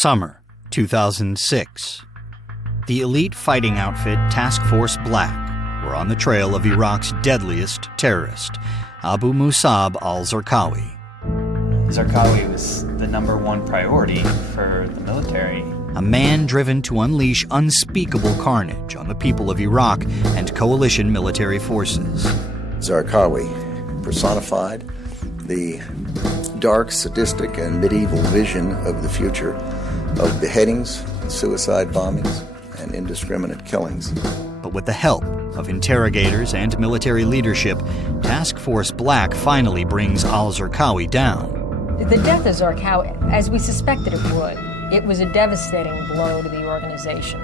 Summer 2006. The elite fighting outfit Task Force Black were on the trail of Iraq's deadliest terrorist, Abu Musab al-Zarqawi. Zarqawi was the #1 priority for the military. A man driven to unleash unspeakable carnage on the people of Iraq and coalition military forces. Zarqawi personified the dark, sadistic, and medieval vision of the future of beheadings, suicide bombings, and indiscriminate killings. But with the help of interrogators and military leadership, Task Force Black finally brings al-Zarqawi down. The death of Zarqawi, as we suspected it would, it was a devastating blow to the organization.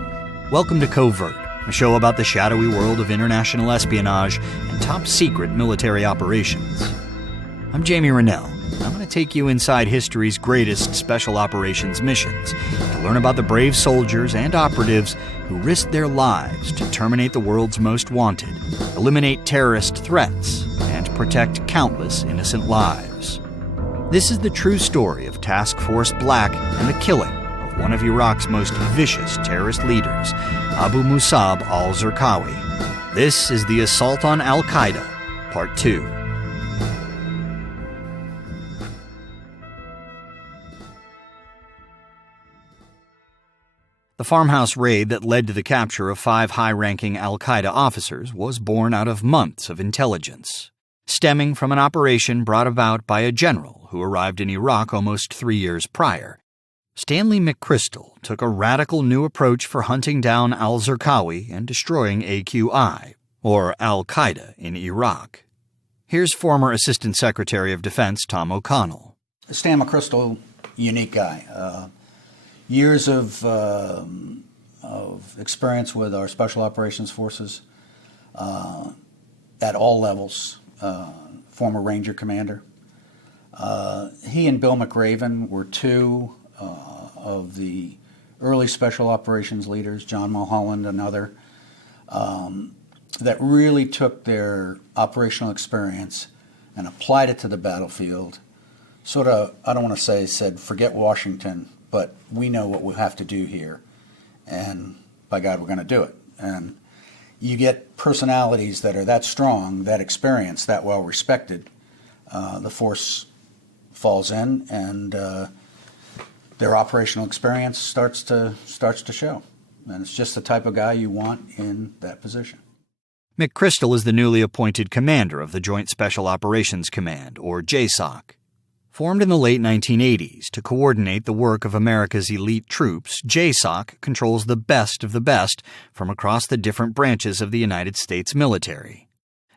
Welcome to Covert, a show about the shadowy world of international espionage and top-secret military operations. I'm Jamie Rennell. I'm going to take you inside history's greatest special operations missions to learn about the brave soldiers and operatives who risked their lives to terminate the world's most wanted, eliminate terrorist threats, and protect countless innocent lives. This is the true story of Task Force Black and the killing of one of Iraq's most vicious terrorist leaders, Abu Musab al-Zarqawi. This is the Assault on Al-Qaeda, Part 2. The farmhouse raid that led to the capture of 5 high-ranking Al-Qaeda officers was born out of months of intelligence, stemming from an operation brought about by a general who arrived in Iraq almost 3 years prior. Stanley McChrystal took a radical new approach for hunting down al-Zarqawi and destroying AQI, or Al-Qaeda, in Iraq. Here's former Assistant Secretary of Defense Tom O'Connell. Stan McChrystal, unique guy. Years of experience with our Special Operations Forces at all levels, former Ranger commander. He and Bill McRaven were 2 of the early Special Operations leaders, John Mulholland, another, that really took their operational experience and applied it to the battlefield. Sort of, I don't want to say, said, forget Washington, but we know what we'll have to do here, and by God, we're going to do it. And you get personalities that are that strong, that experienced, that well respected. The force falls in, and their operational experience starts to show. And it's just the type of guy you want in that position. McChrystal is the newly appointed commander of the Joint Special Operations Command, or JSOC. Formed in the late 1980s to coordinate the work of America's elite troops, JSOC controls the best of the best from across the different branches of the United States military.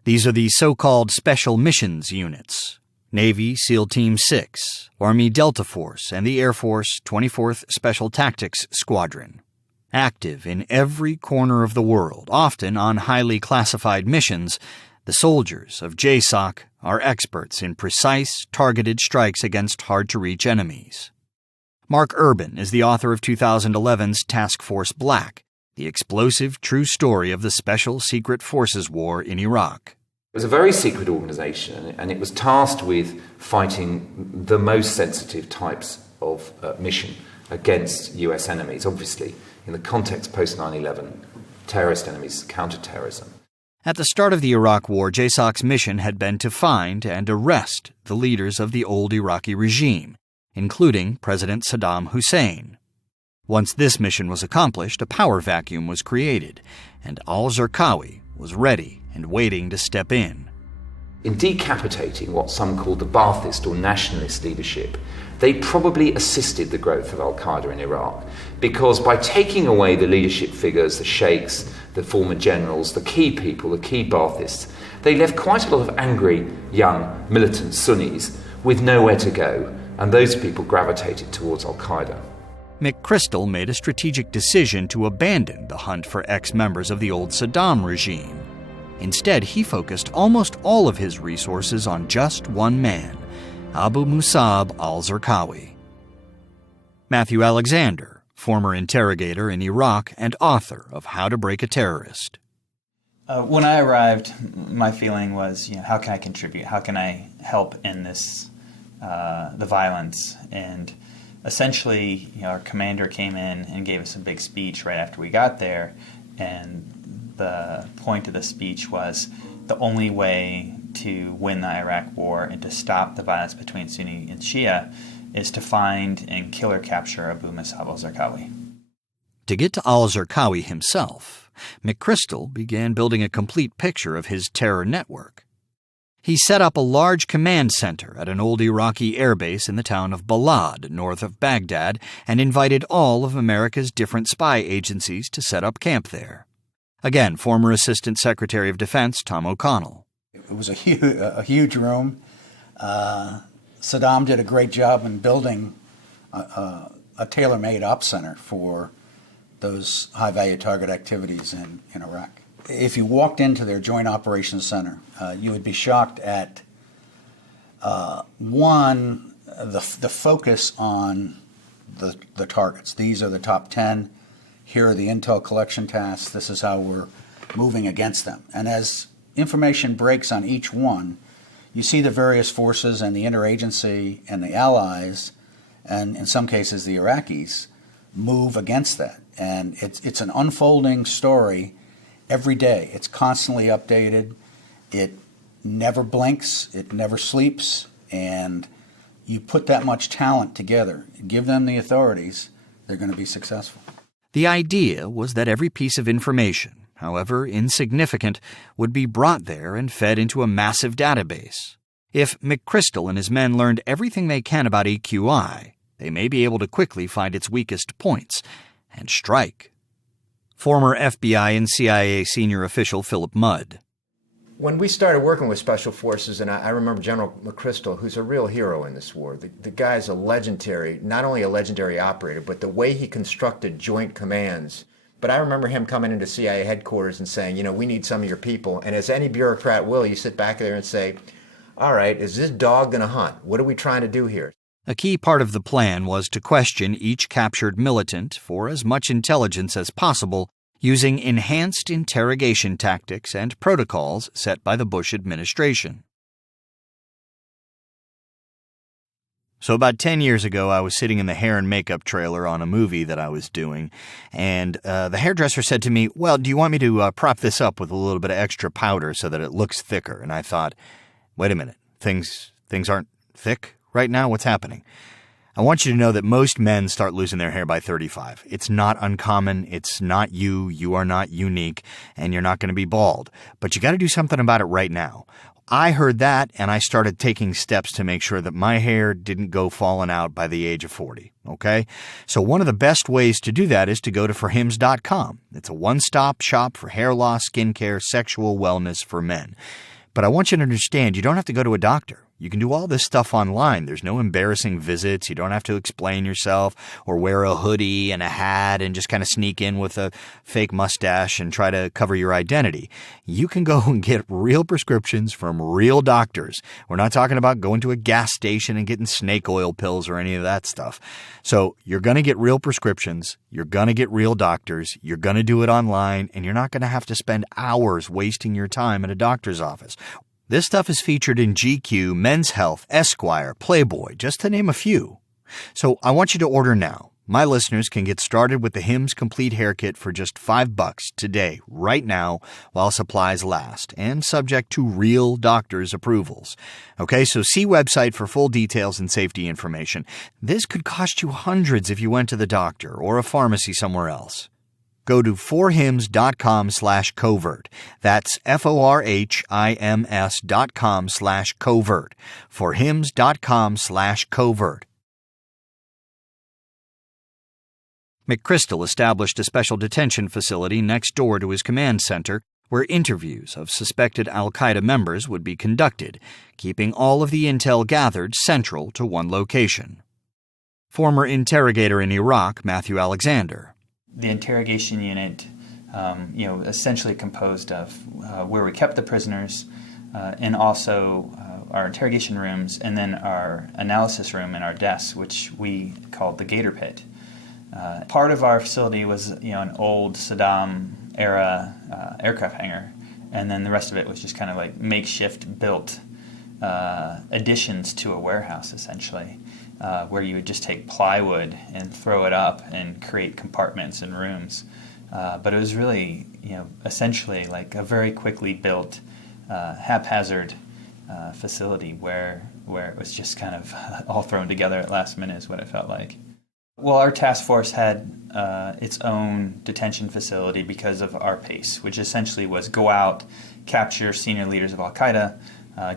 These are the so-called Special Missions Units: Navy SEAL Team 6, Army Delta Force, and the Air Force 24th Special Tactics Squadron. Active in every corner of the world, often on highly classified missions, the soldiers of JSOC are experts in precise, targeted strikes against hard-to-reach enemies. Mark Urban is the author of 2011's Task Force Black, the explosive true story of the Special Secret Forces War in Iraq. It was a very secret organization, and it was tasked with fighting the most sensitive types of mission against US enemies, obviously, in the context post 9/11, terrorist enemies, counterterrorism. At the start of the Iraq War, JSOC's mission had been to find and arrest the leaders of the old Iraqi regime, including President Saddam Hussein. Once this mission was accomplished, a power vacuum was created, and al-Zarqawi was ready and waiting to step in. In decapitating what some called the Ba'athist or nationalist leadership, they probably assisted the growth of Al-Qaeda in Iraq, because by taking away the leadership figures, the sheikhs, the former generals, the key people, the key Baathists, they left quite a lot of angry, young, militant Sunnis with nowhere to go, and those people gravitated towards Al-Qaeda. McChrystal made a strategic decision to abandon the hunt for ex-members of the old Saddam regime. Instead, he focused almost all of his resources on just one man, Abu Musab al-Zarqawi. Matthew Alexander, former interrogator in Iraq and author of How to Break a Terrorist. When I arrived, my feeling was, how can I contribute? How can I help in this, the violence? And essentially, our commander came in and gave us a big speech right after we got there, and the point of the speech was the only way to win the Iraq War and to stop the violence between Sunni and Shia is to find and kill or capture Abu Musab al-Zarqawi. To get to al-Zarqawi himself, McChrystal began building a complete picture of his terror network. He set up a large command center at an old Iraqi airbase in the town of Balad, north of Baghdad, and invited all of America's different spy agencies to set up camp there. Again, former Assistant Secretary of Defense Tom O'Connell. It was a huge room. Saddam did a great job in building a tailor-made op center for those high-value target activities in Iraq. If you walked into their Joint Operations Center, you would be shocked at, one, the focus on the targets. These are the top 10. Here are the intel collection tasks. This is how we're moving against them. And as information breaks on each one, you see the various forces and the interagency and the allies, and in some cases the Iraqis, move against that. And it's an unfolding story every day. It's constantly updated. It never blinks. It never sleeps. And you put that much talent together, give them the authorities, they're going to be successful. The idea was that every piece of information, however insignificant, would be brought there and fed into a massive database. If McChrystal and his men learned everything they can about EQI, they may be able to quickly find its weakest points and strike. Former FBI and CIA senior official Philip Mudd. When we started working with Special Forces, and I remember General McChrystal, who's a real hero in this war. The guy's a legendary, not only a legendary operator, but the way he constructed joint commands. But I remember him coming into CIA headquarters and saying, we need some of your people. And as any bureaucrat will, you sit back there and say, all right, is this dog going to hunt? What are we trying to do here? A key part of the plan was to question each captured militant for as much intelligence as possible, using enhanced interrogation tactics and protocols set by the Bush administration. So about 10 years ago, I was sitting in the hair and makeup trailer on a movie that I was doing, and the hairdresser said to me, well, do you want me to prop this up with a little bit of extra powder so that it looks thicker? And I thought, wait a minute, things aren't thick right now? What's happening? I want you to know that most men start losing their hair by 35. It's not uncommon. It's not you. You are not unique, and you're not going to be bald. But you got to do something about it right now. I heard that, and I started taking steps to make sure that my hair didn't go falling out by the age of 40, okay? So one of the best ways to do that is to go to forhims.com. It's a one-stop shop for hair loss, skincare, sexual wellness for men. But I want you to understand, you don't have to go to a doctor. You can do all this stuff online. There's no embarrassing visits. You don't have to explain yourself or wear a hoodie and a hat and just kind of sneak in with a fake mustache and try to cover your identity. You can go and get real prescriptions from real doctors. We're not talking about going to a gas station and getting snake oil pills or any of that stuff. So you're going to get real prescriptions. You're going to get real doctors. You're going to do it online, and you're not going to have to spend hours wasting your time at a doctor's office. This stuff is featured in GQ, Men's Health, Esquire, Playboy, just to name a few. So I want you to order now. My listeners can get started with the Hims Complete Hair Kit for just $5 today, right now, while supplies last, and subject to real doctor's approvals. Okay, so see website for full details and safety information. This could cost you hundreds if you went to the doctor or a pharmacy somewhere else. Go to forhims.com/covert. That's forhims.com/covert. forhims.com/covert. McChrystal established a special detention facility next door to his command center where interviews of suspected Al-Qaeda members would be conducted, keeping all of the intel gathered central to one location. Former interrogator in Iraq, Matthew Alexander. The interrogation unit, essentially composed of where we kept the prisoners and also our interrogation rooms and then our analysis room and our desks, which we called the Gator Pit. Part of our facility was, an old Saddam-era aircraft hangar, and then the rest of it was just kind of like makeshift built additions to a warehouse, essentially. where you would just take plywood and throw it up and create compartments and rooms. But it was really, essentially like a very quickly built, haphazard facility where it was just kind of all thrown together at last minute is what it felt like. Well, our task force had its own detention facility because of our pace, which essentially was go out, capture senior leaders of Al-Qaeda,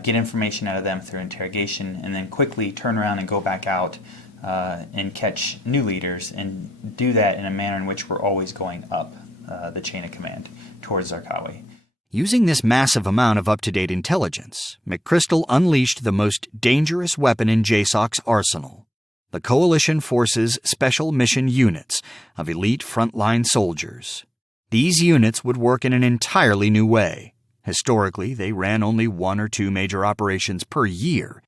get information out of them through interrogation, and then quickly turn around and go back out and catch new leaders, and do that in a manner in which we're always going up the chain of command towards Zarqawi. Using this massive amount of up-to-date intelligence, McChrystal unleashed the most dangerous weapon in JSOC's arsenal: the Coalition Forces Special Mission Units of elite frontline soldiers. These units would work in an entirely new way. Historically, they ran only 1 or 2 major operations per year.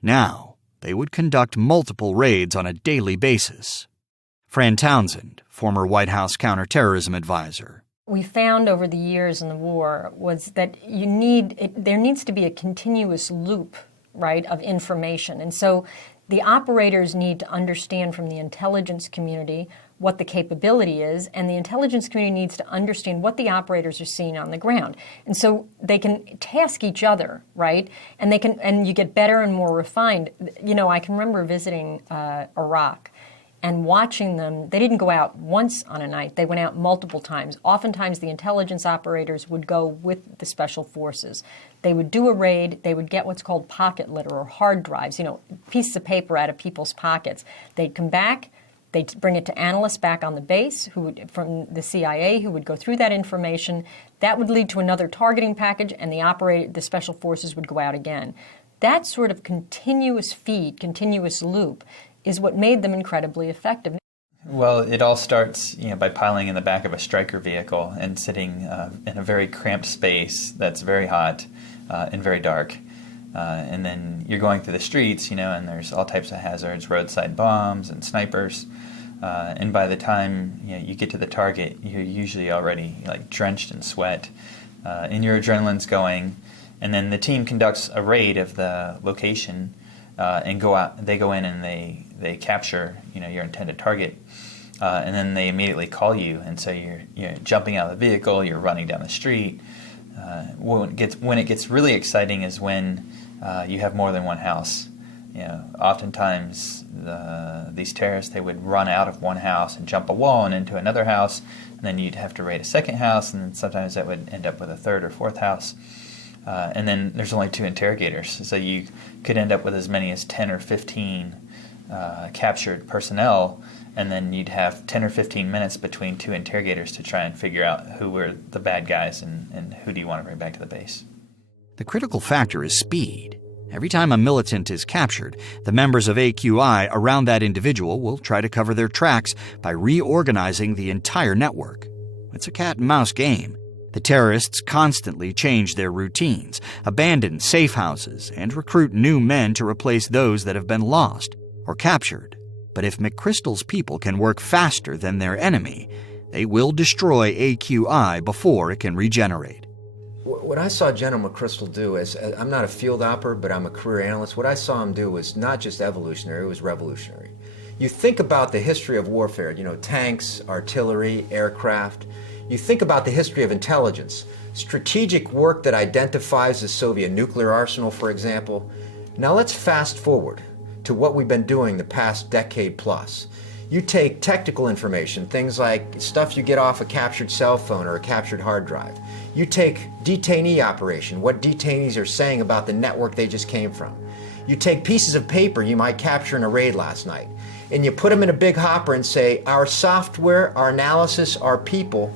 Now, they would conduct multiple raids on a daily basis. Fran Townsend, former White House counterterrorism advisor. We found over the years in the war was that there needs to be a continuous loop, right, of information. And so the operators need to understand from the intelligence community what the capability is, and the intelligence community needs to understand what the operators are seeing on the ground. And so they can task each other, right? And you get better and more refined. I can remember visiting Iraq and watching them. They didn't go out once on a night. They went out multiple times. Oftentimes the intelligence operators would go with the special forces. They would do a raid. They would get what's called pocket litter or hard drives, pieces of paper out of people's pockets. They'd come back. They'd bring it to analysts back on the base from the CIA who would go through that information. That would lead to another targeting package, and the special forces would go out again. That sort of continuous feed, continuous loop, is what made them incredibly effective. Well, it all starts by piling in the back of a Stryker vehicle and sitting in a very cramped space that's very hot and very dark. And then you're going through the streets, and there's all types of hazards, roadside bombs and snipers. And by the time you get to the target, you're usually already drenched in sweat, and your adrenaline's going. And then the team conducts a raid of the location and go out. They go in and they capture your intended target, and then they immediately call you. And so you're jumping out of the vehicle, you're running down the street. When it gets really exciting is when you have more than one house. Oftentimes these terrorists, they would run out of one house and jump a wall and into another house, and then you'd have to raid a second house, and then sometimes that would end up with a third or fourth house. And then there's only 2 interrogators, so you could end up with as many as 10 or 15 captured personnel, and then you'd have 10 or 15 minutes between 2 interrogators to try and figure out who were the bad guys and who do you want to bring back to the base. The critical factor is speed. Every time a militant is captured, the members of AQI around that individual will try to cover their tracks by reorganizing the entire network. It's a cat-and-mouse game. The terrorists constantly change their routines, abandon safe houses, and recruit new men to replace those that have been lost or captured. But if McChrystal's people can work faster than their enemy, they will destroy AQI before it can regenerate. What I saw General McChrystal do is, I'm not a field operator, but I'm a career analyst. What I saw him do was not just evolutionary, it was revolutionary. You think about the history of warfare, tanks, artillery, aircraft. You think about the history of intelligence, strategic work that identifies the Soviet nuclear arsenal, for example. Now let's fast forward to what we've been doing the past decade plus. You take technical information, things like stuff you get off a captured cell phone or a captured hard drive. You take detainee operation, what detainees are saying about the network they just came from. You take pieces of paper you might capture in a raid last night, and you put them in a big hopper and say, our software, our analysis, our people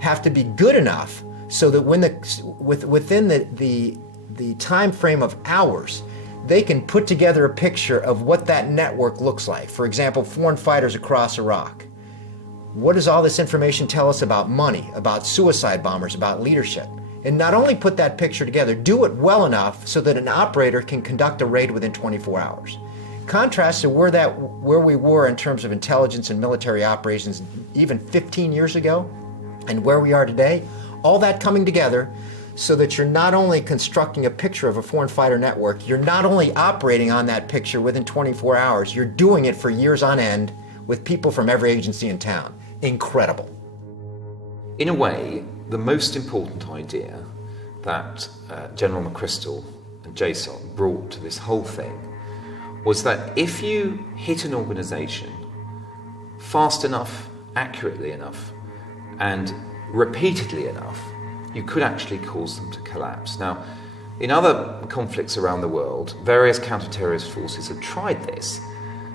have to be good enough so that within the time frame of hours, they can put together a picture of what that network looks like. For example, foreign fighters across Iraq. What does all this information tell us about money, about suicide bombers, about leadership? And not only put that picture together, do it well enough so that an operator can conduct a raid within 24 hours. Contrast to where we were in terms of intelligence and military operations even 15 years ago and where we are today, all that coming together so that you're not only constructing a picture of a foreign fighter network, you're not only operating on that picture within 24 hours, you're doing it for years on end with people from every agency in town. Incredible. In a way, the most important idea that General McChrystal and JSOC brought to this whole thing was that if you hit an organization fast enough, accurately enough, and repeatedly enough, you could actually cause them to collapse. Now, in other conflicts around the world, various counter-terrorist forces have tried this,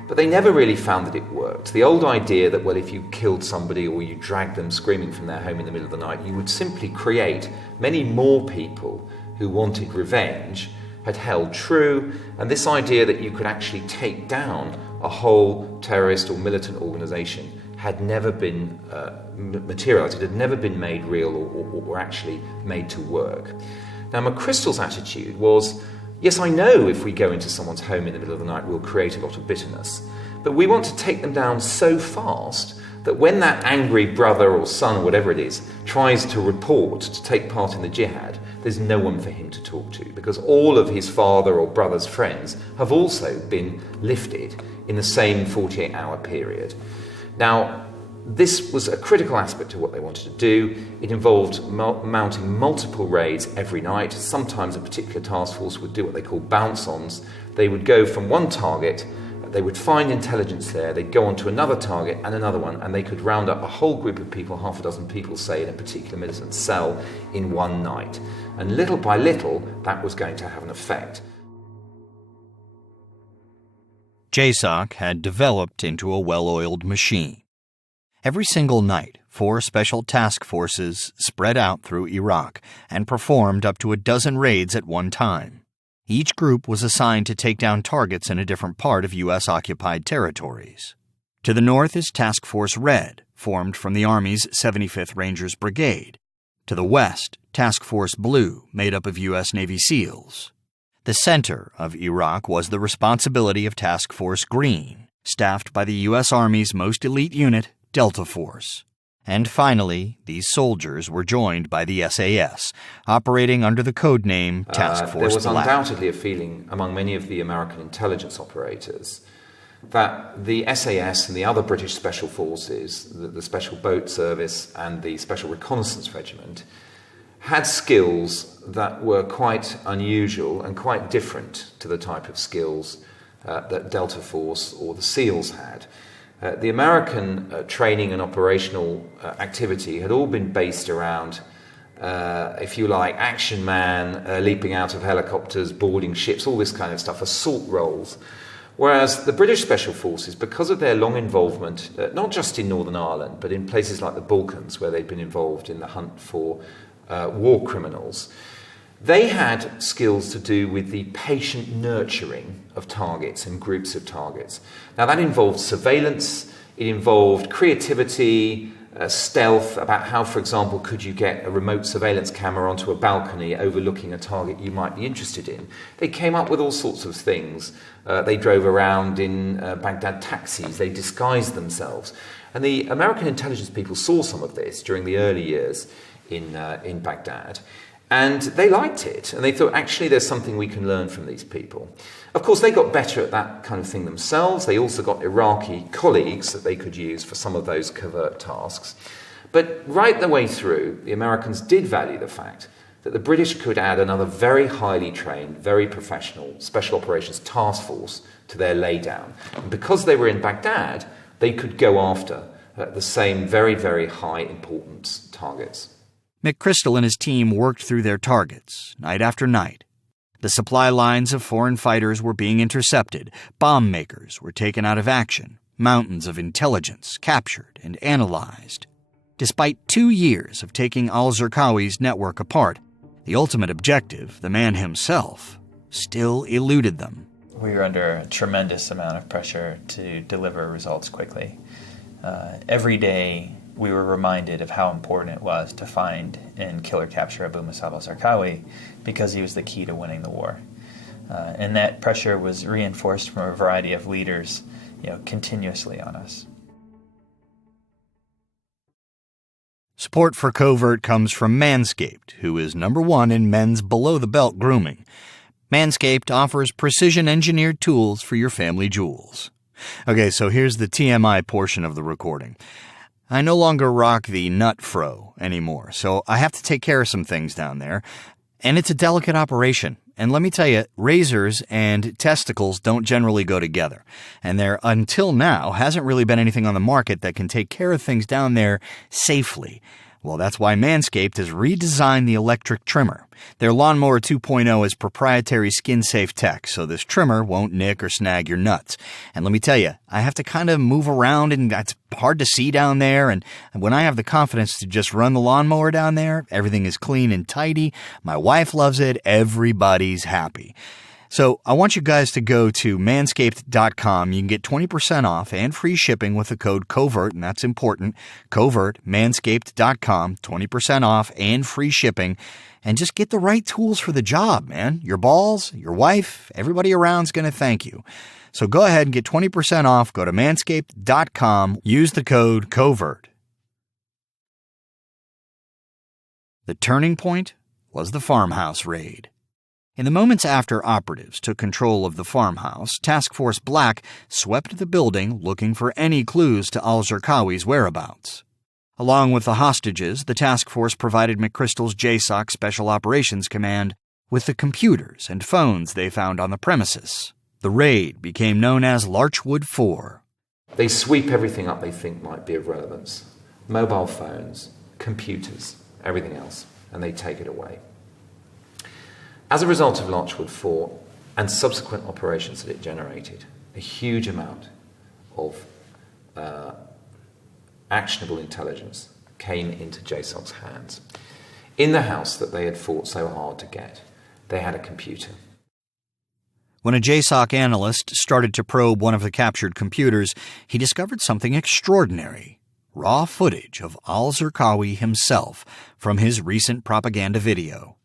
but they never really found that it worked. The old idea that, well, if you killed somebody or you dragged them screaming from their home in the middle of the night, you would simply create many more people who wanted revenge had held true, and this idea that you could actually take down a whole terrorist or militant organization had never been materialized. It had never been made real or actually made to work. Now, McChrystal's attitude was, yes, I know if we go into someone's home in the middle of the night, we'll create a lot of bitterness, but we want to take them down so fast that when that angry brother or son or whatever it is tries to report to take part in the jihad, there's no one for him to talk to, because all of his father or brother's friends have also been lifted in the same 48-hour period. Now, this was a critical aspect of what they wanted to do. It involved mounting multiple raids every night. Sometimes a particular task force would do what they call bounce-ons. They would go from one target, they would find intelligence there, they'd go on to another target and another one, and they could round up a whole group of people, half a dozen people, say, in a particular militant cell in one night. And little by little, that was going to have an effect. JSOC had developed into a well-oiled machine. Every single night, 4 special task forces spread out through Iraq and performed up to a dozen raids at one time. Each group was assigned to take down targets in a different part of U.S.-occupied territories. To the north is Task Force Red, formed from the Army's 75th Rangers Brigade. To the west, Task Force Blue, made up of U.S. Navy SEALs. The center of Iraq was the responsibility of Task Force Green, staffed by the U.S. Army's most elite unit, Delta Force. And finally, these soldiers were joined by the SAS, operating under the code name Task Force There was Black. undoubtedly a feeling among many of the American intelligence operators that the SAS and the other British Special Forces, the Special Boat Service and the Special Reconnaissance Regiment, had skills that were quite unusual and quite different to the type of skills that Delta Force or the SEALs had. The American training and operational activity had all been based around, if you like, action man, leaping out of helicopters, boarding ships, all this kind of stuff, assault roles. Whereas the British Special Forces, because of their long involvement, not just in Northern Ireland, but in places like the Balkans, where they'd been involved in the hunt for war criminals, they had skills to do with the patient nurturing of targets and groups of targets. Now, that involved surveillance, it involved creativity, stealth, about how, for example, could you get a remote surveillance camera onto a balcony overlooking a target you might be interested in. They came up with all sorts of things. They drove around in Baghdad taxis, they disguised themselves. And the American intelligence people saw some of this during the early years in Baghdad. And they liked it, and they thought, actually, there's something we can learn from these people. Of course, they got better at that kind of thing themselves. They also got Iraqi colleagues that they could use for some of those covert tasks. But right the way through, the Americans did value the fact that the British could add another very highly trained, very professional special operations task force to their laydown. And because they were in Baghdad, they could go after the same very, very high importance targets. McChrystal and his team worked through their targets, night after night. The supply lines of foreign fighters were being intercepted, bomb makers were taken out of action, mountains of intelligence captured and analyzed. Despite 2 years of taking al-Zarqawi's network apart, the ultimate objective, the man himself, still eluded them. We were under a tremendous amount of pressure to deliver results quickly. Every day, we were reminded of how important it was to find and kill or capture Abu Musab al-Zarqawi because he was the key to winning the war. And that pressure was reinforced from a variety of leaders, continuously on us. Support for Covert comes from Manscaped, who is #1 in men's below-the-belt grooming. Manscaped offers precision-engineered tools for your family jewels. Okay, so here's the TMI portion of the recording. I no longer rock the nut fro anymore, so I have to take care of some things down there. And it's a delicate operation. And let me tell you, razors and testicles don't generally go together. And there, until now, hasn't really been anything on the market that can take care of things down there safely. Well, that's why Manscaped has redesigned the electric trimmer. Their Lawnmower 2.0 is proprietary skin-safe tech, so this trimmer won't nick or snag your nuts. And let me tell you, I have to kind of move around, and it's hard to see down there. And when I have the confidence to just run the lawnmower down there, everything is clean and tidy. My wife loves it. Everybody's happy. So I want you guys to go to manscaped.com. You can get 20% off and free shipping with the code COVERT, and that's important. Covert, manscaped.com, 20% off and free shipping. And just get the right tools for the job, man. Your balls, your wife, everybody around's going to thank you. So go ahead and get 20% off. Go to manscaped.com. Use the code COVERT. The turning point was the farmhouse raid. In the moments after operatives took control of the farmhouse, Task Force Black swept the building looking for any clues to al-Zarqawi's whereabouts. Along with the hostages, the task force provided McChrystal's JSOC Special Operations Command with the computers and phones they found on the premises. The raid became known as Larchwood 4. They sweep everything up they think might be of relevance. Mobile phones, computers, everything else, and they take it away. As a result of Larchwood 4 and subsequent operations that it generated, a huge amount of actionable intelligence came into JSOC's hands. In the house that they had fought so hard to get, they had a computer. When a JSOC analyst started to probe one of the captured computers, he discovered something extraordinary. Raw footage of al-Zarqawi himself from his recent propaganda video.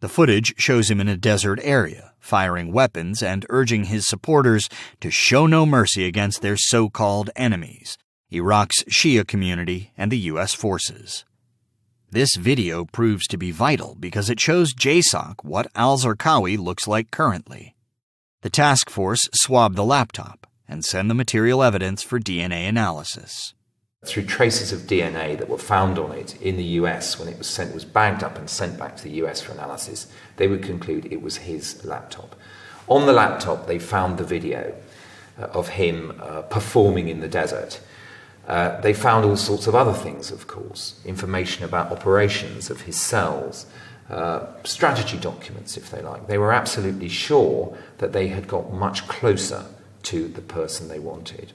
The footage shows him in a desert area, firing weapons and urging his supporters to show no mercy against their so-called enemies, Iraq's Shia community and the U.S. forces. This video proves to be vital because it shows JSOC what al-Zarqawi looks like currently. The task force swabbed the laptop and sent the material evidence for DNA analysis. Through traces of DNA that were found on it in the US when it was bagged up and sent back to the US for analysis, they would conclude it was his laptop. On the laptop, they found the video of him performing in the desert. They found all sorts of other things, of course, information about operations of his cells, strategy documents, if they like. They were absolutely sure that they had got much closer to the person they wanted.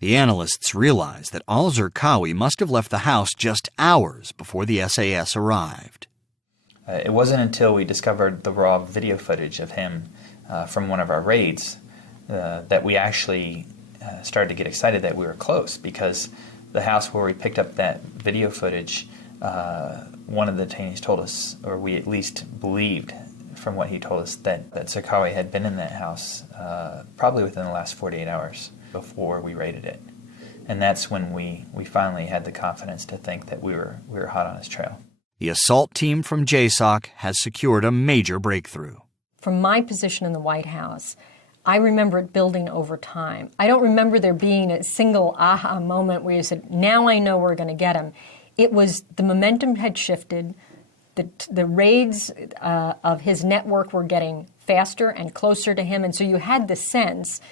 The analysts realized that al-Zarqawi must have left the house just hours before the SAS arrived. It wasn't until we discovered the raw video footage of him from one of our raids that we actually started to get excited that we were close, because the house where we picked up that video footage, one of the detainees told us, or we at least believed from what he told us, that Zarqawi had been in that house probably within the last 48 hours before we raided it. And that's when we finally had the confidence to think that we were hot on his trail. The assault team from JSOC has secured a major breakthrough. From my position in the White House, I remember it building over time. I don't remember there being a single aha moment where you said, now I know we're going to get him. It was the momentum had shifted. The raids of his network were getting faster and closer to him, and so you had the sense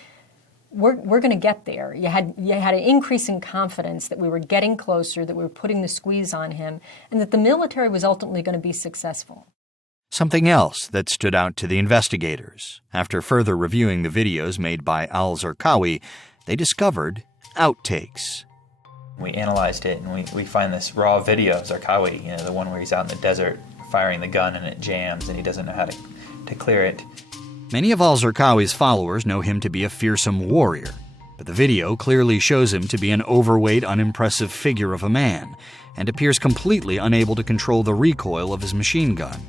we're going to get there. You had an increasing confidence that we were getting closer, that we were putting the squeeze on him, and that the military was ultimately going to be successful. Something else that stood out to the investigators. After further reviewing the videos made by al-Zarqawi, they discovered outtakes. We analyzed it, and we find this raw video of Zarqawi, the one where he's out in the desert firing the gun and it jams and he doesn't know how to clear it. Many of al-Zarqawi's followers know him to be a fearsome warrior, but the video clearly shows him to be an overweight, unimpressive figure of a man, and appears completely unable to control the recoil of his machine gun.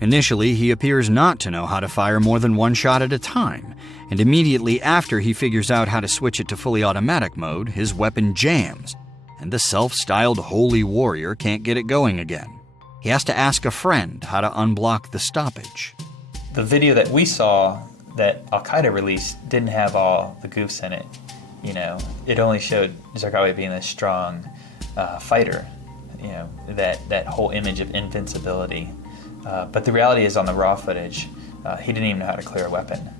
Initially, he appears not to know how to fire more than one shot at a time, and immediately after he figures out how to switch it to fully automatic mode, his weapon jams, and the self-styled holy warrior can't get it going again. He has to ask a friend how to unblock the stoppage. The video that we saw that Al-Qaeda released didn't have all the goofs in it. It only showed Zarqawi being a strong fighter, that whole image of invincibility. But the reality is, on the raw footage, he didn't even know how to clear a weapon.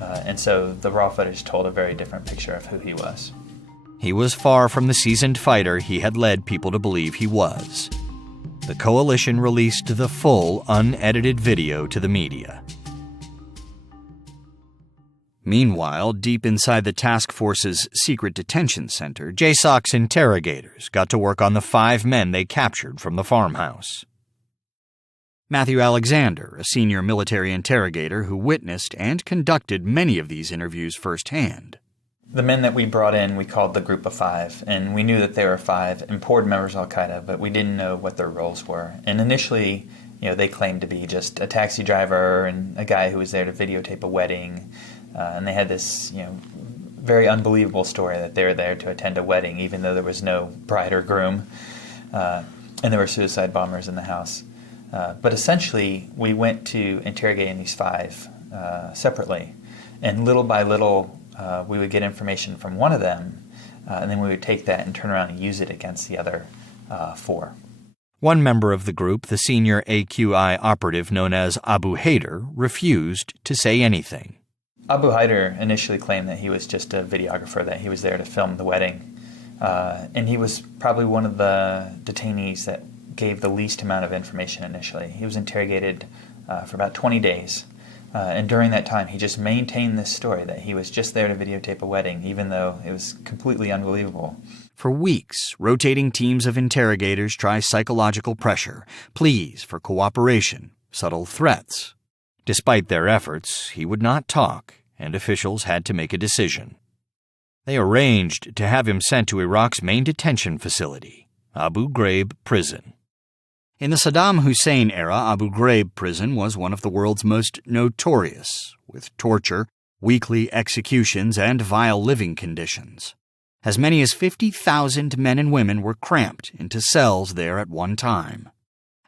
And so the raw footage told a very different picture of who he was. He was far from the seasoned fighter he had led people to believe he was. The coalition released the full, unedited video to the media. Meanwhile, deep inside the task force's secret detention center, JSOC's interrogators got to work on the 5 men they captured from the farmhouse. Matthew Alexander, a senior military interrogator who witnessed and conducted many of these interviews firsthand. The men that we brought in, we called the Group of 5, and we knew that there were 5 important members of Al-Qaeda, but we didn't know what their roles were. And initially, they claimed to be just a taxi driver and a guy who was there to videotape a wedding. And they had this, very unbelievable story that they were there to attend a wedding, even though there was no bride or groom, and there were suicide bombers in the house. But essentially, we went to interrogating these 5 separately, and little by little, we would get information from one of them, and then we would take that and turn around and use it against the other 4. One member of the group, the senior AQI operative known as Abu Haider, refused to say anything. Abu Haider initially claimed that he was just a videographer, that he was there to film the wedding. And he was probably one of the detainees that gave the least amount of information initially. He was interrogated for about 20 days. And during that time, he just maintained this story that he was just there to videotape a wedding, even though it was completely unbelievable. For weeks, rotating teams of interrogators try psychological pressure, pleas for cooperation, subtle threats. Despite their efforts, he would not talk, and officials had to make a decision. They arranged to have him sent to Iraq's main detention facility, Abu Ghraib Prison. In the Saddam Hussein era, Abu Ghraib Prison was one of the world's most notorious, with torture, weekly executions, and vile living conditions. As many as 50,000 men and women were cramped into cells there at one time.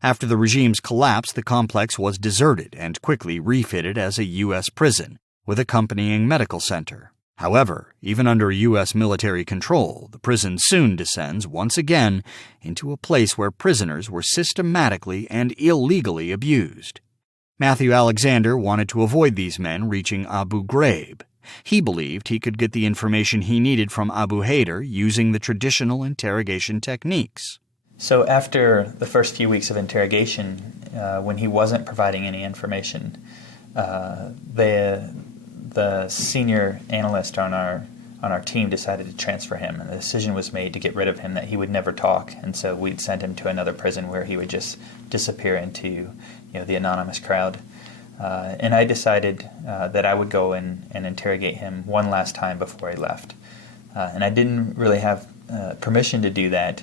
After the regime's collapse, the complex was deserted and quickly refitted as a U.S. prison, with accompanying medical center. However, even under U.S. military control, the prison soon descends once again into a place where prisoners were systematically and illegally abused. Matthew Alexander wanted to avoid these men reaching Abu Ghraib. He believed he could get the information he needed from Abu Haider using the traditional interrogation techniques. So after the first few weeks of interrogation, when he wasn't providing any information, the senior analyst on our team decided to transfer him, and the decision was made to get rid of him, that he would never talk, and so we'd send him to another prison where he would just disappear into the anonymous crowd. And I decided that I would go and interrogate him one last time before he left. And I didn't really have permission to do that,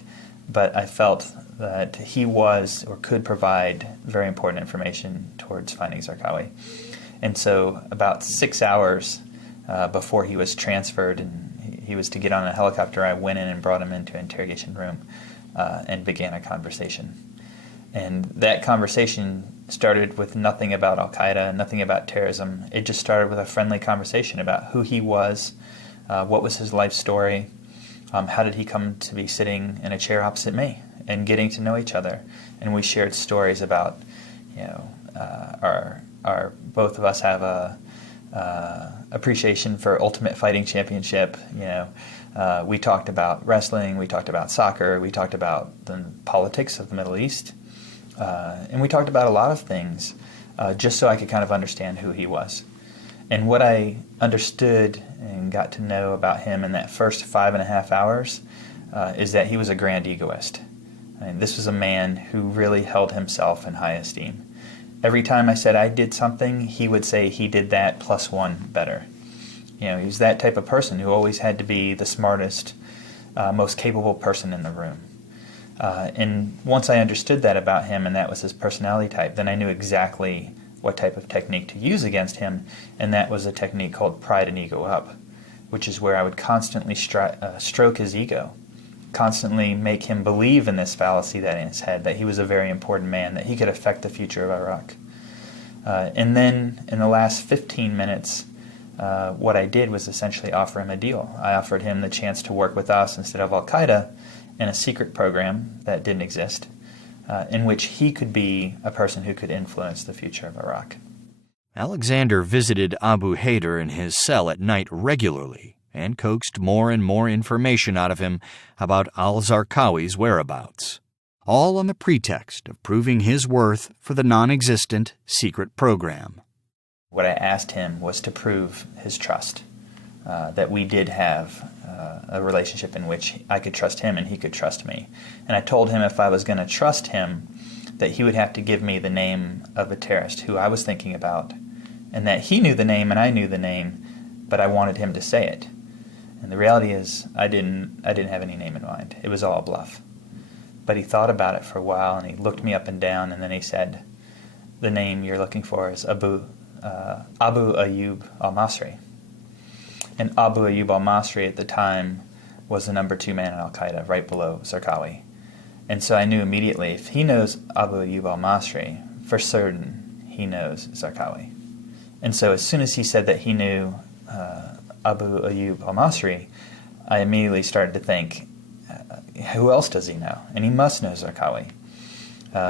but I felt that he was or could provide very important information towards finding Zarqawi. And so about 6 hours before he was transferred and he was to get on a helicopter, I went in and brought him into an interrogation room and began a conversation. And that conversation started with nothing about Al-Qaeda, nothing about terrorism. It just started with a friendly conversation about who he was, what was his life story, how did he come to be sitting in a chair opposite me, and getting to know each other. And we shared stories about, our both of us have a appreciation for Ultimate Fighting Championship. We talked about wrestling, we talked about soccer, we talked about the politics of the Middle East, and we talked about a lot of things just so I could kind of understand who he was. And what I understood and got to know about him in that first 5.5 hours is that he was a grand egoist. I mean, this was a man who really held himself in high esteem. Every time I said I did something, he would say he did that plus one better. He was that type of person who always had to be the smartest, most capable person in the room. And once I understood that about him, and that was his personality type, then I knew exactly what type of technique to use against him, and that was a technique called pride and ego up, which is where I would constantly stroke his ego constantly make him believe in this fallacy that in his head, that he was a very important man, that he could affect the future of Iraq. And then in the last 15 minutes, what I did was essentially offer him a deal. I offered him the chance to work with us instead of Al-Qaeda in a secret program that didn't exist, in which he could be a person who could influence the future of Iraq. Alexander visited Abu Haider in his cell at night regularly and coaxed more and more information out of him about al-Zarqawi's whereabouts, all on the pretext of proving his worth for the non-existent secret program. What I asked him was to prove his trust, that we did have a relationship in which I could trust him and he could trust me. And I told him if I was going to trust him, that he would have to give me the name of a terrorist who I was thinking about, and that he knew the name and I knew the name, but I wanted him to say it. And the reality is I didn't have any name in mind. It was all a bluff. But he thought about it for a while, and he looked me up and down, and then he said, the name you're looking for is Abu Ayyub al-Masri. And Abu Ayyub al-Masri at the time was the number 2 man in Al-Qaeda, right below Zarqawi. And so I knew immediately, if he knows Abu Ayyub al-Masri, for certain he knows Zarqawi. And so as soon as he said that he knew Abu Ayyub al-Masri, I immediately started to think, who else does he know? And he must know Zarqawi.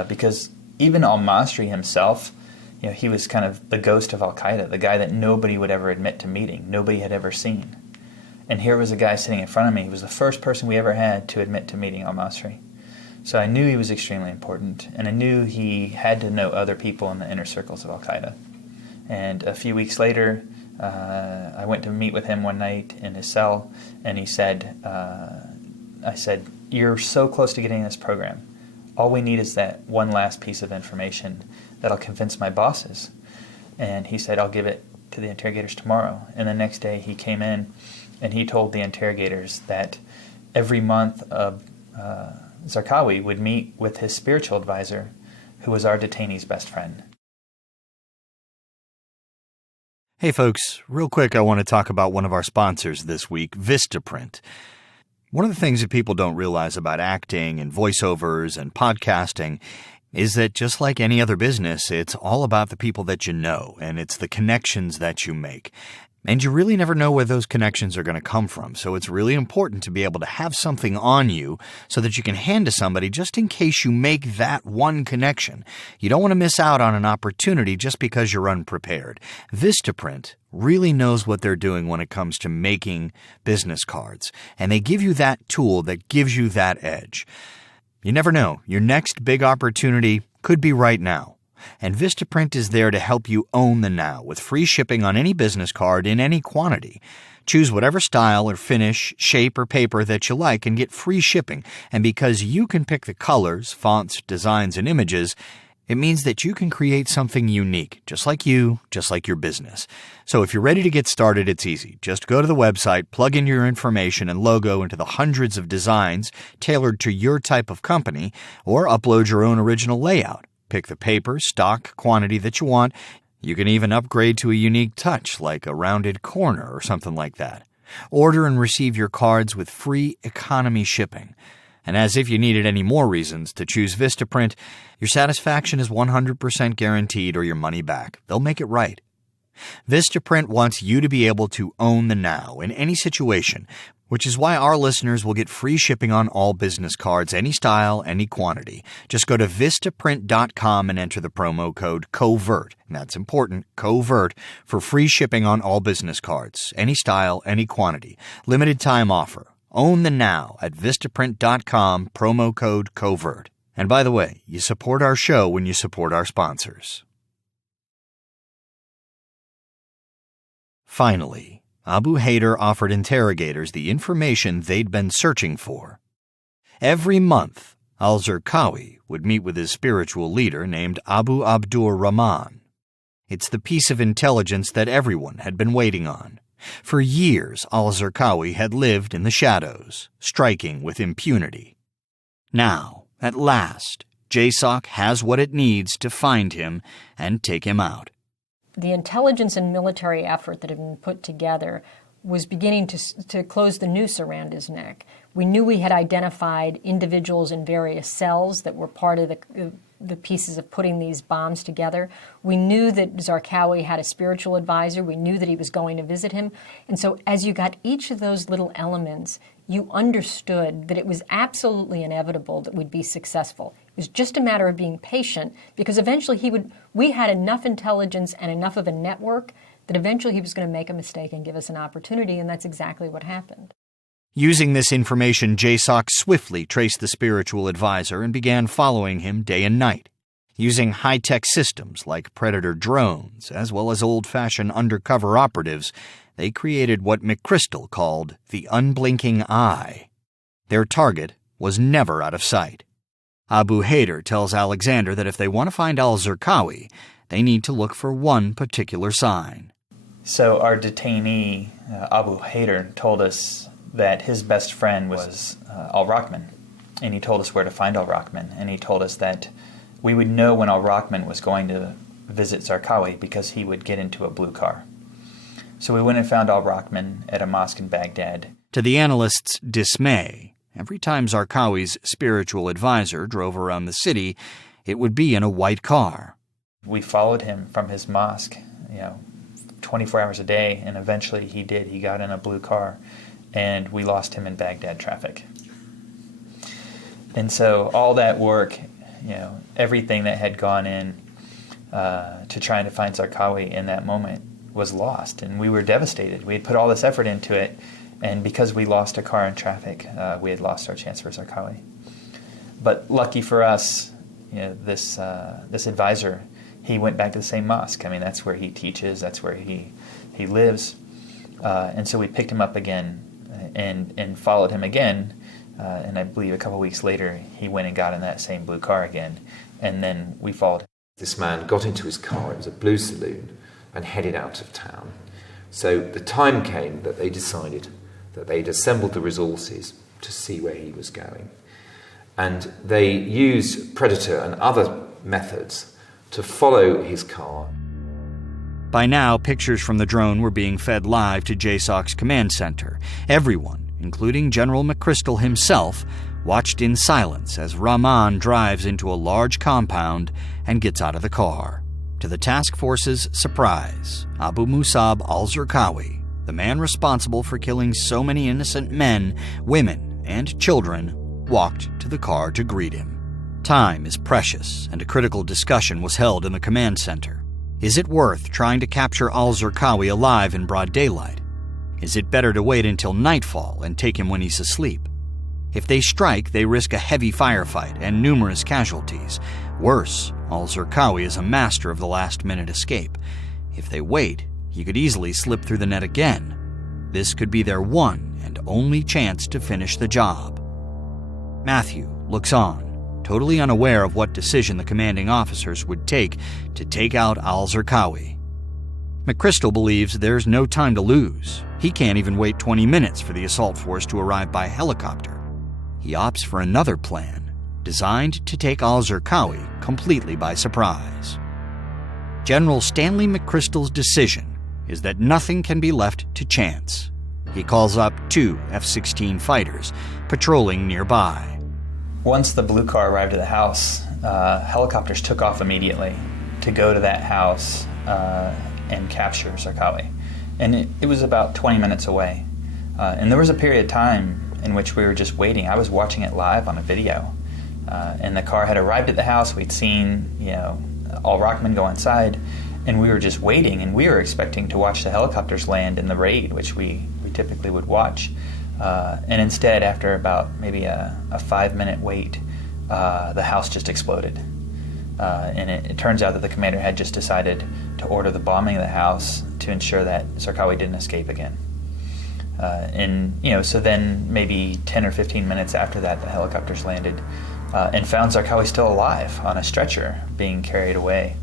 Because even al-Masri himself, he was kind of the ghost of Al-Qaeda, the guy that nobody would ever admit to meeting, nobody had ever seen. And here was a guy sitting in front of me. He was the first person we ever had to admit to meeting al-Masri. So I knew he was extremely important, and I knew he had to know other people in the inner circles of Al-Qaeda. And a few weeks later, I went to meet with him one night in his cell, and he said, I said, you're so close to getting this program. All we need is that one last piece of information that'll convince my bosses. And he said, I'll give it to the interrogators tomorrow. And the next day he came in and he told the interrogators that every month Zarqawi would meet with his spiritual advisor, who was our detainee's best friend. Hey folks, real quick I want to talk about one of our sponsors this week, VistaPrint. One of the things that people don't realize about acting and voiceovers and podcasting is that just like any other business, it's all about the people that you know, and it's the connections that you make. And you really never know where those connections are going to come from, so it's really important to be able to have something on you so that you can hand to somebody just in case you make that one connection. You don't want to miss out on an opportunity just because you're unprepared. VistaPrint really knows what they're doing when it comes to making business cards, and they give you that tool that gives you that edge. You never know. Your next big opportunity could be right now. And VistaPrint is there to help you own the now with free shipping on any business card in any quantity. Choose whatever style or finish, shape, or paper that you like and get free shipping. And because you can pick the colors, fonts, designs, and images, it means that you can create something unique, just like you, just like your business. So if you're ready to get started, it's easy. Just go to the website, plug in your information and logo into the hundreds of designs tailored to your type of company, or upload your own original layout. Pick the paper, stock, quantity that you want. You can even upgrade to a unique touch, like a rounded corner or something like that. Order and receive your cards with free economy shipping. And as if you needed any more reasons to choose VistaPrint, your satisfaction is 100% guaranteed or your money back. They'll make it right. VistaPrint wants you to be able to own the now in any situation, which is why our listeners will get free shipping on all business cards, any style, any quantity. Just go to VistaPrint.com and enter the promo code COVERT, and that's important, COVERT, for free shipping on all business cards, any style, any quantity. Limited time offer. Own the now at VistaPrint.com, promo code COVERT. And by the way, you support our show when you support our sponsors. Finally, Abu Haider offered interrogators the information they'd been searching for. Every month, al-Zarqawi would meet with his spiritual leader named Abu Abdur Rahman. It's the piece of intelligence that everyone had been waiting on. For years, al-Zarqawi had lived in the shadows, striking with impunity. Now, at last, JSOC has what it needs to find him and take him out. The intelligence and military effort that have been put together was beginning to close the noose around his neck. We knew we had identified individuals in various cells that were part of the pieces of putting these bombs together. We knew that Zarqawi had a spiritual advisor. We knew that he was going to visit him. And so as you got each of those little elements, you understood that it was absolutely inevitable that we'd be successful. It was just a matter of being patient, because eventually we had enough intelligence and enough of a network that eventually he was going to make a mistake and give us an opportunity, and that's exactly what happened. Using this information, JSOC swiftly traced the spiritual advisor and began following him day and night. Using high-tech systems like Predator drones, as well as old-fashioned undercover operatives, they created what McChrystal called the unblinking eye. Their target was never out of sight. Abu Haider tells Alexander that if they want to find al-Zarqawi, they need to look for one particular sign. So our detainee, Abu Haider, told us that his best friend was al-Rahman, and he told us where to find al-Rahman, and he told us that we would know when al-Rahman was going to visit Zarqawi because he would get into a blue car. So we went and found al-Rahman at a mosque in Baghdad. To the analyst's dismay, every time Zarqawi's spiritual advisor drove around the city, it would be in a white car. We followed him from his mosque, 24 hours a day, and eventually he did. He got in a blue car, and we lost him in Baghdad traffic. And so all that work, everything that had gone in to trying to find Zarqawi in that moment was lost, and we were devastated. We had put all this effort into it, and because we lost a car in traffic, we had lost our chance for Zarqawi. But lucky for us, this advisor, he went back to the same mosque. I mean, that's where he teaches, that's where he lives. And so we picked him up again and followed him again. And I believe a couple of weeks later, he went and got in that same blue car again. And then we followed him. This man got into his car, it was a blue saloon, and headed out of town. So the time came that they decided that they'd assembled the resources to see where he was going. And they used Predator and other methods to follow his car. By now, pictures from the drone were being fed live to JSOC's command center. Everyone, including General McChrystal himself, watched in silence as Rahman drives into a large compound and gets out of the car. To the task force's surprise, Abu Musab al-Zarqawi, the man responsible for killing so many innocent men, women, and children, walked to the car to greet him. Time is precious, and a critical discussion was held in the command center. Is it worth trying to capture al-Zarqawi alive in broad daylight? Is it better to wait until nightfall and take him when he's asleep? If they strike, they risk a heavy firefight and numerous casualties. Worse, al-Zarqawi is a master of the last-minute escape. If they wait, he could easily slip through the net again. This could be their one and only chance to finish the job. Matthew looks on, totally unaware of what decision the commanding officers would take to take out al-Zarqawi. McChrystal believes there's no time to lose. He can't even wait 20 minutes for the assault force to arrive by helicopter. He opts for another plan, designed to take al-Zarqawi completely by surprise. General Stanley McChrystal's decision is that nothing can be left to chance. He calls up 2 F-16 fighters patrolling nearby. Once the blue car arrived at the house, helicopters took off immediately to go to that house and capture Zarqawi. And it was about 20 minutes away. And there was a period of time in which we were just waiting. I was watching it live on a video. And the car had arrived at the house. We'd seen, al-Rahman go inside, and we were just waiting, and we were expecting to watch the helicopters land in the raid, which we typically would watch. And instead, after about maybe a 5-minute wait, the house just exploded. And it turns out that the commander had just decided to order the bombing of the house to ensure that Zarqawi didn't escape again. So then maybe 10 or 15 minutes after that, the helicopters landed and found Zarqawi still alive on a stretcher being carried away.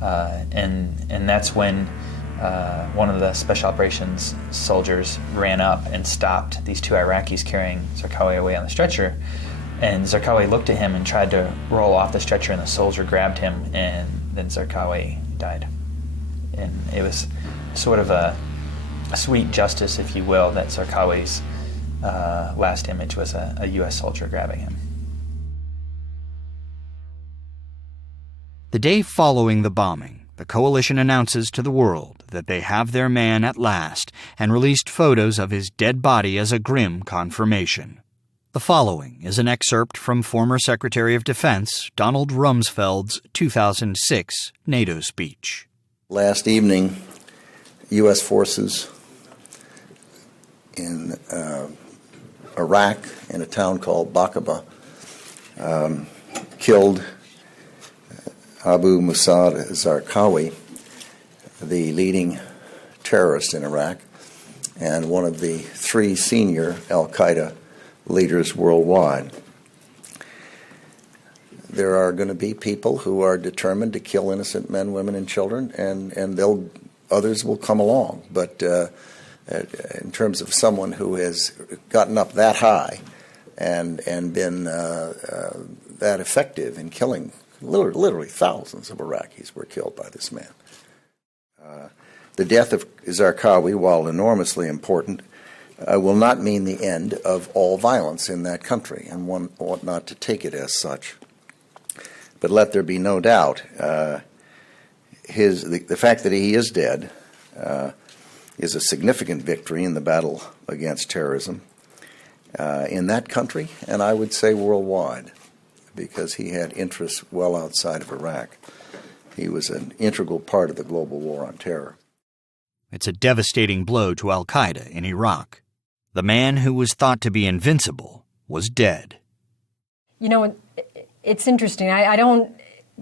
And that's when one of the special operations soldiers ran up and stopped these 2 Iraqis carrying Zarqawi away on the stretcher. And Zarqawi looked at him and tried to roll off the stretcher, and the soldier grabbed him, and then Zarqawi died. And it was sort of a sweet justice, if you will, that Zarqawi's last image was a U.S. soldier grabbing him. The day following the bombing, the coalition announces to the world that they have their man at last and released photos of his dead body as a grim confirmation. The following is an excerpt from former Secretary of Defense Donald Rumsfeld's 2006 NATO speech. Last evening, U.S. forces in Iraq, in a town called Baqaba, killed Abu Musab al-Zarqawi, the leading terrorist in Iraq and one of the 3 senior Al-Qaeda leaders worldwide. There are going to be people who are determined to kill innocent men, women, and children, and others will come along. But in terms of someone who has gotten up that high and been that effective in killing, literally thousands of Iraqis were killed by this man. The death of Zarqawi, while enormously important, will not mean the end of all violence in that country, and one ought not to take it as such. But let there be no doubt, the fact that he is dead is a significant victory in the battle against terrorism in that country, and I would say worldwide, because he had interests well outside of Iraq. He was an integral part of the global war on terror. It's a devastating blow to Al-Qaeda in Iraq. The man who was thought to be invincible was dead. You know, it's interesting. I don't,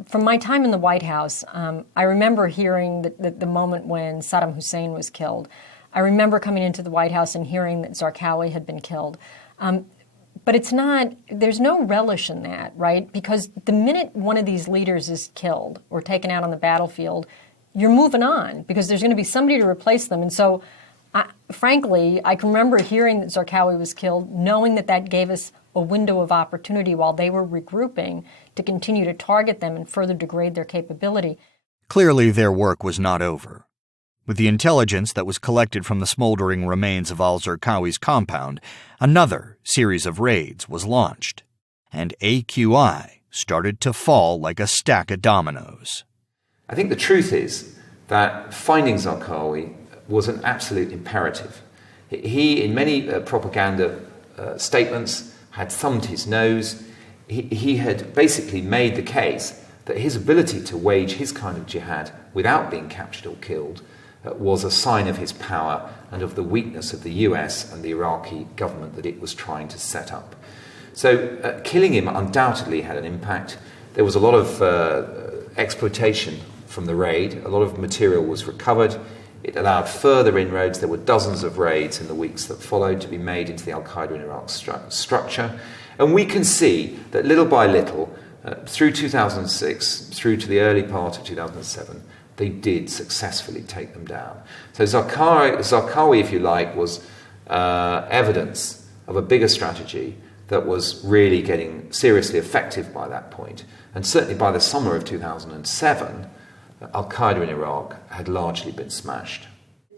from my time in the White House, I remember hearing the moment when Saddam Hussein was killed. I remember coming into the White House and hearing that Zarqawi had been killed. But it's not, there's no relish in that, right? Because the minute one of these leaders is killed or taken out on the battlefield, you're moving on because there's going to be somebody to replace them. And so, frankly, I can remember hearing that Zarqawi was killed, knowing that gave us a window of opportunity while they were regrouping to continue to target them and further degrade their capability. Clearly, their work was not over. With the intelligence that was collected from the smoldering remains of al-Zarqawi's compound, another series of raids was launched, and AQI started to fall like a stack of dominoes. I think the truth is that finding Zarqawi was an absolute imperative. He, in many propaganda statements, had thumbed his nose. He had basically made the case that his ability to wage his kind of jihad without being captured or killed was a sign of his power and of the weakness of the US and the Iraqi government that it was trying to set up. So killing him undoubtedly had an impact. There was a lot of exploitation from the raid. A lot of material was recovered. It allowed further inroads. There were dozens of raids in the weeks that followed to be made into the Al-Qaeda in Iraq structure. And we can see that little by little, through 2006, through to the early part of 2007, they did successfully take them down. So Zarqawi, if you like, was evidence of a bigger strategy that was really getting seriously effective by that point. And certainly by the summer of 2007, Al-Qaeda in Iraq had largely been smashed.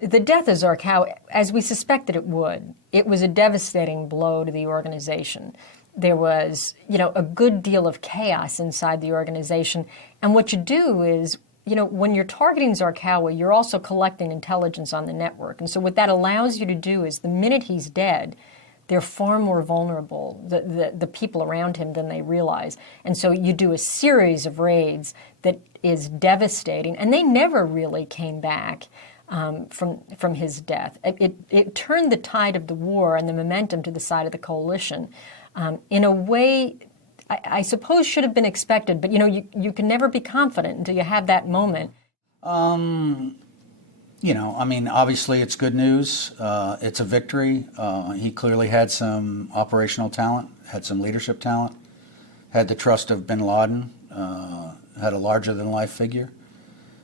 The death of Zarqawi, as we suspected it would, it was a devastating blow to the organization. There was, a good deal of chaos inside the organization. And what you do is, when you're targeting Zarqawi, you're also collecting intelligence on the network. And so what that allows you to do is the minute he's dead, they're far more vulnerable, the people around him, than they realize. And so you do a series of raids that is devastating. And they never really came back from his death. It turned the tide of the war and the momentum to the side of the coalition in a way I suppose should have been expected, but you can never be confident until you have that moment. Obviously it's good news. It's a victory. He clearly had some operational talent, had some leadership talent, had the trust of bin Laden, had a larger-than-life figure.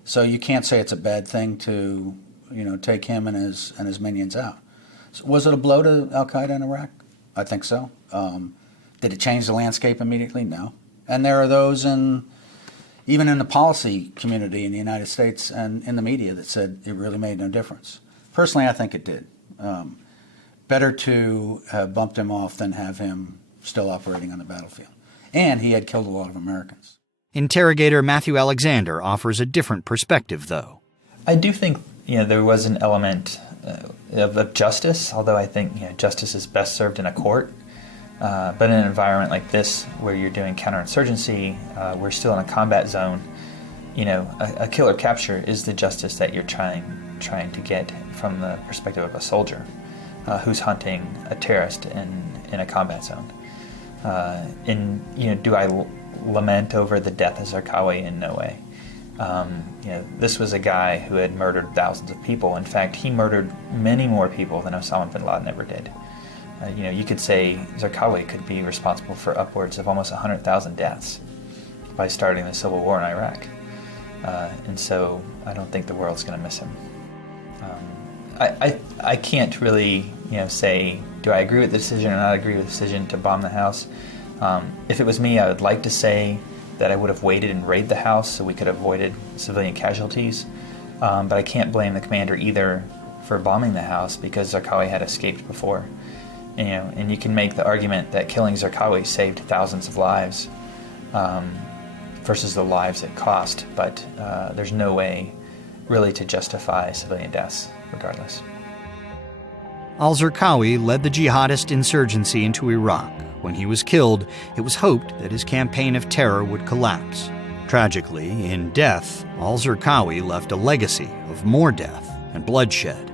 So you can't say it's a bad thing to, take him and his minions out. So was it a blow to Al-Qaeda in Iraq? I think so. Did it change the landscape immediately? No. And there are those even in the policy community in the United States and in the media that said it really made no difference. Personally, I think it did. Better to have bumped him off than have him still operating on the battlefield. And he had killed a lot of Americans. Interrogator Matthew Alexander offers a different perspective, though. I do think there was an element of justice, although I think justice is best served in a court. But in an environment like this, where you're doing counterinsurgency, we're still in a combat zone. A kill or capture is the justice that you're trying to get from the perspective of a soldier who's hunting a terrorist in a combat zone. Do I lament over the death of Zarqawi? In no way. This was a guy who had murdered thousands of people. In fact, he murdered many more people than Osama bin Laden ever did. You could say Zarqawi could be responsible for upwards of almost 100,000 deaths by starting the civil war in Iraq. And so I don't think the world's going to miss him. I can't really say, do I agree with the decision or not agree with the decision to bomb the house? If it was me, I would like to say that I would have waited and raided the house so we could have avoided civilian casualties. But I can't blame the commander either for bombing the house because Zarqawi had escaped before. And you can make the argument that killing Zarqawi saved thousands of lives versus the lives it cost, but there's no way really to justify civilian deaths regardless. Al-Zarqawi led the jihadist insurgency into Iraq. When he was killed, it was hoped that his campaign of terror would collapse. Tragically, in death, Al-Zarqawi left a legacy of more death and bloodshed.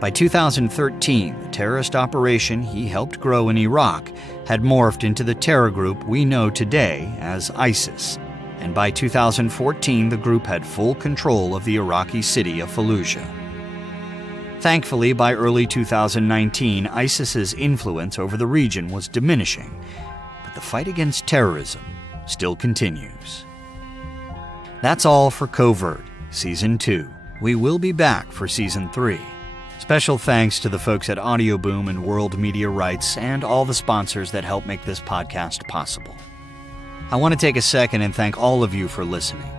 By 2013, the terrorist operation he helped grow in Iraq had morphed into the terror group we know today as ISIS. And by 2014, the group had full control of the Iraqi city of Fallujah. Thankfully, by early 2019, ISIS's influence over the region was diminishing, but the fight against terrorism still continues. That's all for Covert, Season 2. We will be back for Season 3. Special thanks to the folks at Audioboom and World Media Rights and all the sponsors that help make this podcast possible. I want to take a second and thank all of you for listening.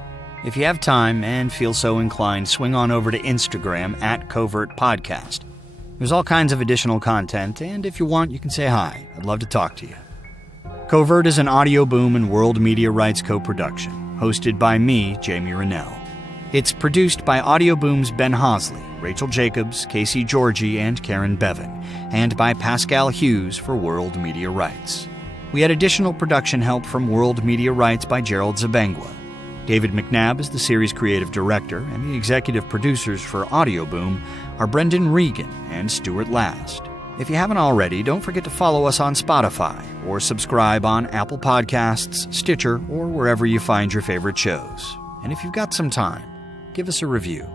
If you have time and feel so inclined, swing on over to Instagram @CovertPodcast. There's all kinds of additional content, and if you want, you can say hi. I'd love to talk to you. Covert is an Audioboom and World Media Rights co-production, hosted by me, Jamie Rennell. It's produced by Audioboom's Ben Hosley, Rachel Jacobs, Casey Georgie, and Karen Bevan, and by Pascal Hughes for World Media Rights. We had additional production help from World Media Rights by Gerald Zabengwa. David McNabb is the series creative director, and the executive producers for Audioboom are Brendan Regan and Stuart Last. If you haven't already, don't forget to follow us on Spotify or subscribe on Apple Podcasts, Stitcher, or wherever you find your favorite shows. And if you've got some time, give us a review.